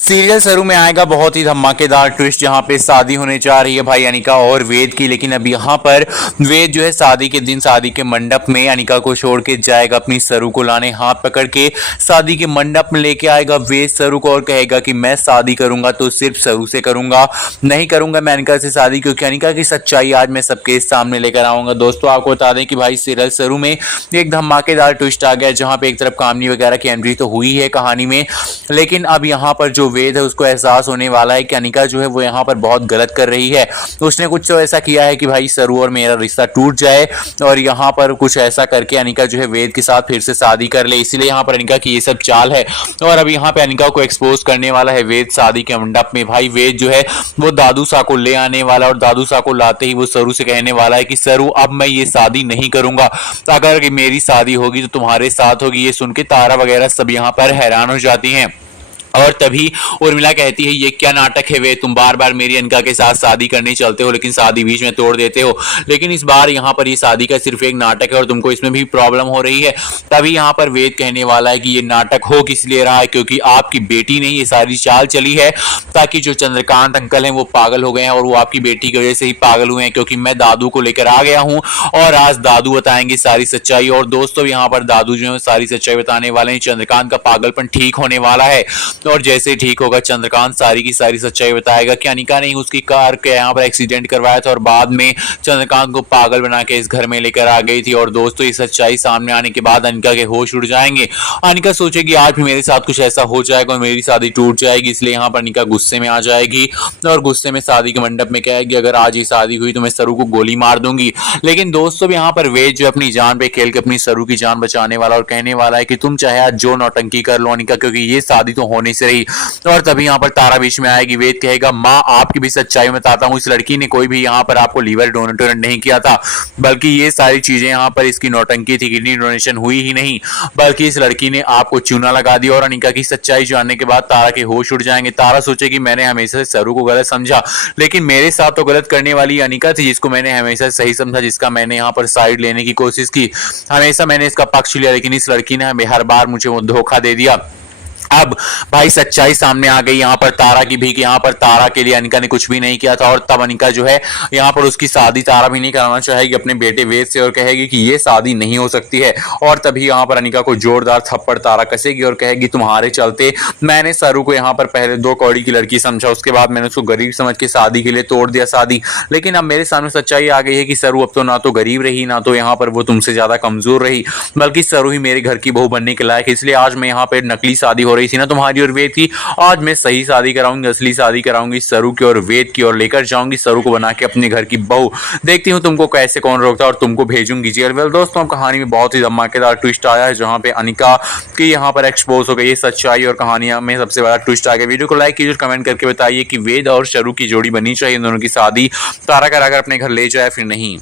Serial शुरू में आएगा बहुत ही धमाकेदार ट्विस्ट, जहां पे शादी होने जा रही है भाई अनिका और वेद की। लेकिन अब यहां पर वेद जो है शादी के दिन शादी के मंडप में अनिका को छोड़ के जाएगा अपनी सरू को लाने। हाथ पकड़ के शादी के मंडप में लेके आएगा वेद सरू को और कहेगा कि मैं शादी करूंगा तो सिर्फ सरू से करूंगा, नहीं करूंगा मैं अनिका से शादी, क्योंकि अनिका की सच्चाई आज मैं सबके सामने लेकर आऊंगा। दोस्तों आपको बता दें कि भाई सीरियल शुरू में एक धमाकेदार ट्विस्ट आ गया, जहां पे एक तरफ कामनी वगैरह की एंट्री तो हुई है कहानी में, लेकिन अब यहाँ पर जो वेद है उसको एहसास होने वाला है कि अनिका जो है वो यहाँ पर बहुत गलत कर रही है। उसने कुछ तो ऐसा किया है कि भाई सरू और मेरा रिश्ता टूट जाए, और यहाँ पर कुछ ऐसा करके अनिका जो है वेद के साथ फिर से शादी कर ले, इसीलिए यहाँ पर अनिका की ये सब चाल है। और अब यहाँ पे अनिका को एक्सपोज करने वाला है वेद शादी के मंडप में। भाई वेद जो है वो दादू सा को ले आने वाला, और दादू सा को लाते ही वो सरू से कहने वाला है कि सरू अब मैं ये शादी नहीं करूंगा, अगर मेरी शादी होगी तो तुम्हारे साथ होगी। ये सुन के तारा वगैरह सब यहाँ पर हैरान हो जाती हैं, और तभी उर्मिला कहती है ये क्या नाटक है वे, तुम बार बार मेरी अनिका के साथ शादी करने चलते हो लेकिन शादी बीच में तोड़ देते हो, लेकिन इस बार यहाँ पर ये शादी का सिर्फ एक नाटक है और तुमको इसमें भी प्रॉब्लम हो रही है। तभी यहाँ पर वेद कहने वाला है कि ये नाटक हो किस लिए रहा है, क्योंकि आपकी बेटी ने ये सारी चाल चली है ताकि जो चंद्रकांत अंकल हैं वो पागल हो गए हैं, और वो आपकी बेटी की वजह से ही पागल हुए हैं, क्योंकि मैं दादू को लेकर आ गया हूँ और आज दादू बताएंगे सारी सच्चाई। और दोस्तों यहाँ पर दादू जो है सारी सच्चाई बताने वाले हैं, चंद्रकांत का पागलपन ठीक होने वाला है, और जैसे ठीक होगा चंद्रकांत सारी की सारी सच्चाई बताएगा कि अनिका ने उसकी कार के यहाँ पर एक्सीडेंट करवाया था और बाद में चंद्रकांत को पागल बना के इस घर में लेकर आ गई थी। और दोस्तों ये सच्चाई सामने आने के बाद अनिका के होश उड़ जाएंगे। अनिका सोचेगी आज भी मेरे साथ कुछ ऐसा हो जाएगा और मेरी शादी टूट जाएगी, इसलिए यहाँ पर अनिका गुस्से में आ जाएगी और गुस्से में शादी के मंडप में कहेगी अगर आज ये शादी हुई तो मैं सरू को गोली मार दूंगी। लेकिन दोस्तों यहाँ पर वेद जो अपनी जान पे खेल के अपनी सरू की जान बचाने वाला और कहने वाला है कि तुम चाहे आज जो नौटंकी कर लो अनिका, क्योंकि ये शादी तो होने से रही। और तभी यहाँ पर तारा बीच में आएगी। वेद कहेगा माँ आपकी भी सच्चाई बताता हूँ, इस लड़की ने कोई भी यहाँ पर आपको लीवर डोनेट नहीं किया था, बल्कि ये सारी चीजें यहाँ पर इसकी नौटंकी थी, किडनी डोनेशन हुई ही नहीं, बल्कि इस लड़की ने आपको चूना लगा दिया। और अनिका की सच्चाई जानने के बाद तारा के होश उड़ जाएंगे। तारा सोचेगी मैंने हमेशा से सरू को गलत समझा, लेकिन मेरे साथ तो गलत करने वाली अनिका थी जिसको मैंने हमेशा सही समझा, जिसका मैंने यहाँ पर साइड लेने की कोशिश की, हमेशा मैंने इसका पक्ष लिया, लेकिन इस लड़की ने हमें हर बार मुझे वो धोखा दे दिया। अब भाई सच्चाई सामने आ गई यहाँ पर तारा की भी, कि यहाँ पर तारा के लिए अनिका ने कुछ भी नहीं किया था, और तब अनिका जो है यहाँ पर उसकी शादी तारा भी नहीं कराना चाहेगी अपने बेटे वेद से और कहेगी कि ये शादी नहीं हो सकती है। और तभी यहाँ पर अनिका को जोरदार थप्पड़ तारा कसेगी और कहेगी तुम्हारे चलते मैंने सरू को यहाँ पर पहले 2 कौड़ी की लड़की समझा, उसके बाद मैंने उसको गरीब समझ के शादी के लिए तोड़ दिया शादी, लेकिन अब मेरे सामने सच्चाई आ गई है कि सरू अब तो ना तो गरीब रही ना तो यहाँ पर वो तुमसे ज्यादा कमजोर रही, बल्कि सरू ही मेरे घर की बहू बनने के लायक। इसलिए आज मैं यहाँ पे नकली शादी हो रही थी ना तुम्हारी और वेद की, आज मैं सही शादी कराऊंगी, असली शादी कराऊंगी सरू की और वेद की, और लेकर जाऊंगी सरू को बना के अपने घर की बहू। देखती हूँ तुमको कैसे कौन रोकता है और तुमको भेजूंगी जेल। वेल दोस्तों कहानी में बहुत ही धमाकेदार ट्विस्ट आया है, जहां पे अनिका की यहाँ पर एक्सपोज हो गई है सच्चाई, और कहानियां में सबसे बड़ा ट्विस्ट आ गया। वीडियो को लाइक कीजिए, कमेंट करके बताइए कि वेद और सरू की जोड़ी बनी चाहिए, दोनों की शादी तारा करा कर अपने घर ले जाए फिर नहीं।